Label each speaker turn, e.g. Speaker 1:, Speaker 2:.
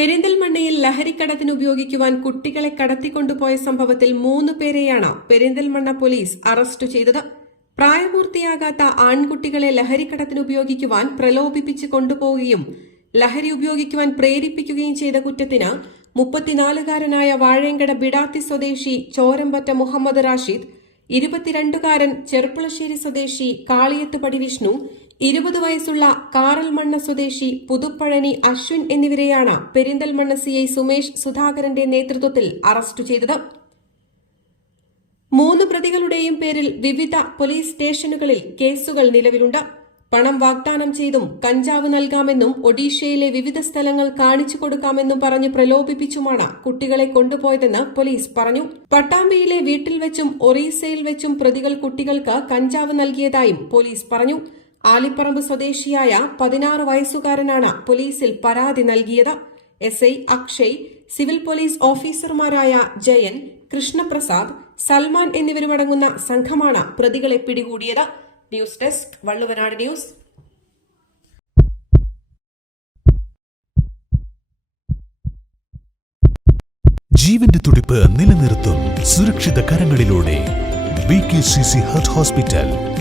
Speaker 1: പെരിന്തൽമണ്ണയിൽ ലഹരിക്കടത്തിന് ഉപയോഗിക്കുവാൻ കുട്ടികളെ കടത്തിക്കൊണ്ടുപോയ സംഭവത്തിൽ മൂന്ന് പേരെയാണ് പെരിന്തൽമണ്ണ പോലീസ് അറസ്റ്റ് ചെയ്തത്. പ്രായപൂർത്തിയാകാത്ത ആൺകുട്ടികളെ ലഹരിക്കടത്തിന് ഉപയോഗിക്കുവാൻ പ്രലോഭിപ്പിച്ച് കൊണ്ടുപോവുകയും ലഹരി ഉപയോഗിക്കുവാൻ പ്രേരിപ്പിക്കുകയും ചെയ്ത കുറ്റത്തിന് മുപ്പത്തിനാലുകാരനായ വാഴയങ്കട ബിഡാത്തി സ്വദേശി ചോരമ്പറ്റ മുഹമ്മദ് റാഷിദ് ഇരുപത്തിരണ്ടുകാരൻ ചെർപ്പുളശ്ശേരി സ്വദേശി കാളിയത്തുപടി വിഷ്ണു ഇരുപത് വയസ്സുള്ള കാറൽമണ്ണ സ്വദേശി പുതുപ്പഴനി അശ്വിൻ എന്നിവരെയാണ് പെരിന്തൽമണ്ണ സി ഐ സുമേഷ് സുധാകരന്റെ നേതൃത്വത്തിൽ അറസ്റ്റ് ചെയ്തത്. മൂന്ന് പ്രതികളുടെയും പേരിൽ വിവിധ പോലീസ് സ്റ്റേഷനുകളിൽ കേസുകൾ നിലവിലുണ്ട്. പണം വാഗ്ദാനം ചെയ്തും കഞ്ചാവ് നൽകാമെന്നും ഒഡീഷയിലെ വിവിധ സ്ഥലങ്ങൾ കാണിച്ചു കൊടുക്കാമെന്നും പറഞ്ഞ് പ്രലോഭിപ്പിച്ചുമാണ് കുട്ടികളെ കൊണ്ടുപോയതെന്ന് പോലീസ് പറഞ്ഞു. പട്ടാമ്പിയിലെ വീട്ടിൽ വെച്ചും ഒറീസയിൽ വെച്ചും പ്രതികൾ കുട്ടികൾക്ക് കഞ്ചാവ് നൽകിയതായും പോലീസ് പറഞ്ഞു. ആലിപ്പറമ്പ് സ്വദേശിയായ പതിനാറ് വയസ്സുകാരനാണ് പോലീസിൽ പരാതി നൽകിയത്. S I Akshay civil police ഓഫീസർമാരായ ജയൻ കൃഷ്ണപ്രസാദ് സൽമാൻ എന്നിവരുമടങ്ങുന്ന സംഘമാണ് പ്രതികളെ പിടികൂടിയത്. News desk Valluvanad news.
Speaker 2: ജീവന്റെ തുടിപ്പ് നിലനിർത്തും സുരക്ഷിത കരങ്ങളിലൂടെ. ഹോസ്പിറ്റൽ.